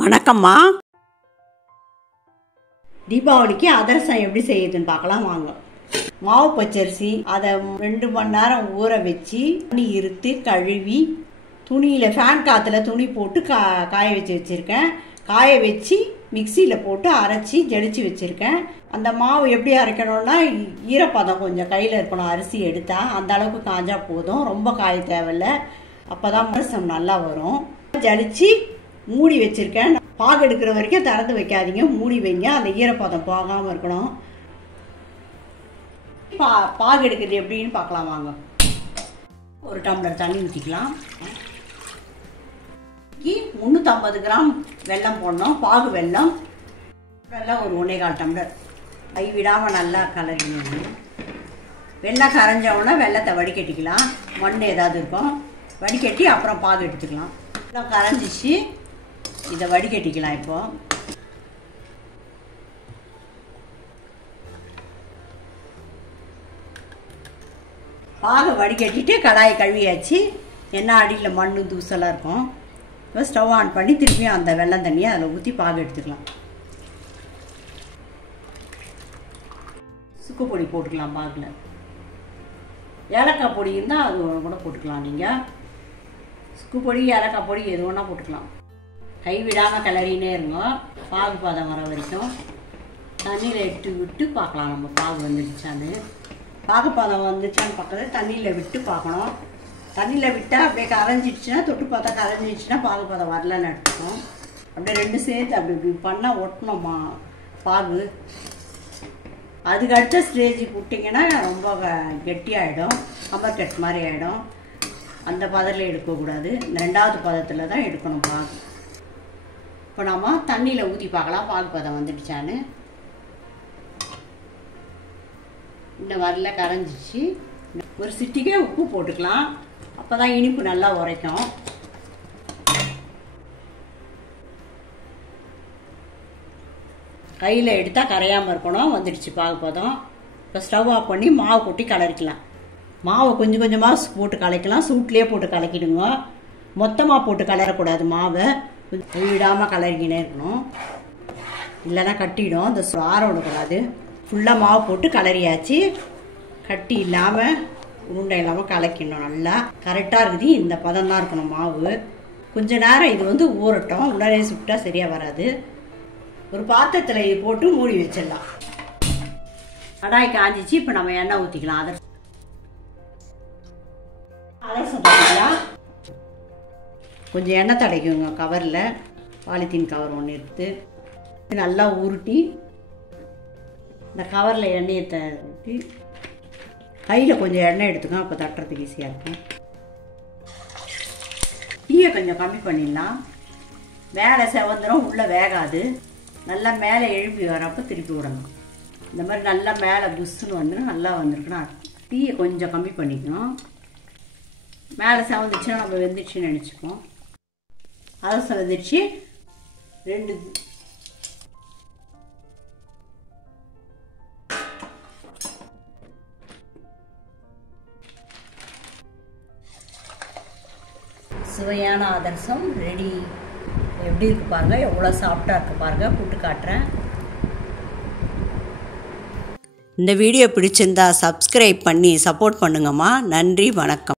வணக்கம்மா. தீபாவளிக்கு அதிரசம் எப்படி செய்யுதுன்னு பார்க்கலாம் வாங்க. மாவு பச்சரிசி அதை 2 மணி நேரம் ஊற வச்சு தண்ணி இருத்து கழுவி துணியில் ஃபேன் காற்றுல துணி போட்டு காய வச்சுருக்கேன். காய வச்சு மிக்சியில் போட்டு அரைச்சி ஜலிச்சு வச்சுருக்கேன். அந்த மாவு எப்படி அரைக்கணும்னா ஈரப்பதம் கொஞ்சம் கையில் இருக்கணும். அரிசி எடுத்தால் அந்த அளவுக்கு காஞ்சா போதும், ரொம்ப காய தேவையில்லை. அப்போ தான் அதிரசம் நல்லா வரும். ஜலிச்சு மூடி வச்சுருக்கேன். பாகு எடுக்கிற வரைக்கும் திறந்து வைக்காதீங்க, மூடி வைங்க. அந்த ஈரப்பதம் போகாமல் இருக்கணும். பாகு எடுக்கிறது எப்படின்னு பார்க்கலாம் வாங்க. ஒரு டம்ளர் தண்ணி ஊற்றிக்கலாம். 350 கிராம் வெல்லம் போடணும். பாகு வெல்லம் ஒரு 1.25 டம்ளர். கை விடாமல் நல்லா கலரிக்கணும். வெல்லம் கரைஞ்சவுடனே வெல்லத்தை வடிகட்டிக்கலாம். மண் ஏதாவது இருக்கும், வடிகட்டி அப்புறம் பாகு எடுத்துக்கலாம். வெல்லம் கரைஞ்சிச்சு, இதை வடிகட்டிக்கலாம். இப்போ பாகு வடிகட்டிட்டு கடாயை கழுவியாச்சு. எண்ணெய் அடியில் மண் தூசலாக இருக்கும். இப்போ ஸ்டவ் ஆன் பண்ணி திருப்பியும் அந்த வெல்லம் தண்ணியை அதில் ஊற்றி பாகு எடுத்துக்கலாம். சுக்கு பொடி போட்டுக்கலாம். பாகில் ஏலக்காய் பொடி இருந்தால் அது கூட போட்டுக்கலாம். நீங்கள் சுக்கு பொடி ஏலக்காய் பொடி எது வேணால் போட்டுக்கலாம். கைவிடாமல் கிளறினே இருங்க பாகு பதம் வர வரைக்கும். தண்ணியில் எடுத்து விட்டு பார்க்கலாம் நம்ம பாகு வந்துடுச்சான்னு. பாகு பதம் வந்துச்சான்னு பார்க்கறது தண்ணியில் விட்டு பார்க்கணும். தண்ணியில் விட்டால் அப்படியே கரைஞ்சிடுச்சுன்னா, தொட்டு பார்த்தா கரைஞ்சிடுச்சுன்னா பாகு பதம் வரலன்னு எடுத்துக்கணும். அப்படியே 2 சேர்த்து அப்படி இப்படி பண்ணால் ஒட்டணுமா பாகு. அதுக்கு அடுத்த ஸ்டேஜுக்கு விட்டிங்கன்னா ரொம்ப கெட்டியாகிடும், கம்பர் கட் மாதிரி ஆகிடும். அந்த பதத்தில் எடுக்கக்கூடாது. 2வது பதத்தில் தான் எடுக்கணும் பாகு. இப்போ நம்ம தண்ணியில் ஊற்றி பார்க்கலாம் பாகு பதம் வந்துடுச்சான்னு. இன்னும் வரல, கரைஞ்சிச்சு. ஒரு சிட்டிக்கே உப்பு போட்டுக்கலாம். அப்போ தான் இனிப்பு நல்லா உரைக்கும். கையில் எடுத்தால் கரையாமல் இருக்கணும். வந்துடுச்சு பாகு பதம். இப்போ ஸ்டவ் ஆஃப் பண்ணி மாவு கொட்டி கலரிக்கலாம். மாவை கொஞ்சம் கொஞ்சமாக போட்டு கலக்கலாம். சூட்லேயே போட்டு கலக்கிடுங்க. மொத்தமாக போட்டு கலரக்கூடாது. மாவை விடாமல் கலரிக்கினே இருக்கணும், இல்லைன்னா கட்டிடும். அந்த ஆற விடக்கூடாது. ஃபுல்லாக மாவு போட்டு கலரியாச்சு. கட்டி இல்லாமல் உருண்டை இல்லாமல் கலக்கிடணும். நல்லா கரெக்டாக இருக்குது. இந்த பதம் தான் இருக்கணும் மாவு. கொஞ்சம் நேரம் இது ஊறட்டும். உடனே சுட்டால் சரியாக வராது. ஒரு பாத்திரத்தில் இது போட்டு மூடி வச்சிடலாம். கடாய் காஞ்சிச்சு. இப்போ நம்ம எண்ணெய் ஊற்றிக்கலாம். அதிரசம் போட்டுக்கலாம். கொஞ்சம் எண்ணெய் தடைக்குங்க கவரில். பாலித்தீன் கவர் ஒன்று எடுத்து நல்லா உருட்டி இந்த கவரில் எண்ணெயை ஊற்றி கையில் கொஞ்சம் எண்ணெய் எடுத்துக்கோங்க. அப்போ தட்டுறதுக்கு ஈஸியாக இருக்கும். தீயை கொஞ்சம் கம்மி பண்ணிடலாம். மேலே செவந்துடும், உள்ளே வேகாது. நல்லா மேலே எழுப்பி வரப்போ திருப்பி விடணும். இந்த மாதிரி நல்லா மேலே புஷ்ஷுன்னு வந்துடும். நல்லா வந்துருக்குன்னா தீயை கொஞ்சம் கம்மி பண்ணிக்கணும். மேலே செவந்துச்சுன்னா நம்ம வெந்துடுச்சுன்னு நினச்சிப்போம். அதிரசம் வெந்துடுச்சு. 2 சுவையான அதிரசம் ரெடி. எப்படி இருக்கு பாருங்க, எவ்வளோ சாஃப்டாக இருக்கு பாருங்க. புட்டு காட்டுறேன். இந்த வீடியோ பிடிச்சிருந்தா சப்ஸ்கிரைப் பண்ணி சப்போர்ட் பண்ணுங்கம்மா. நன்றி, வணக்கம்.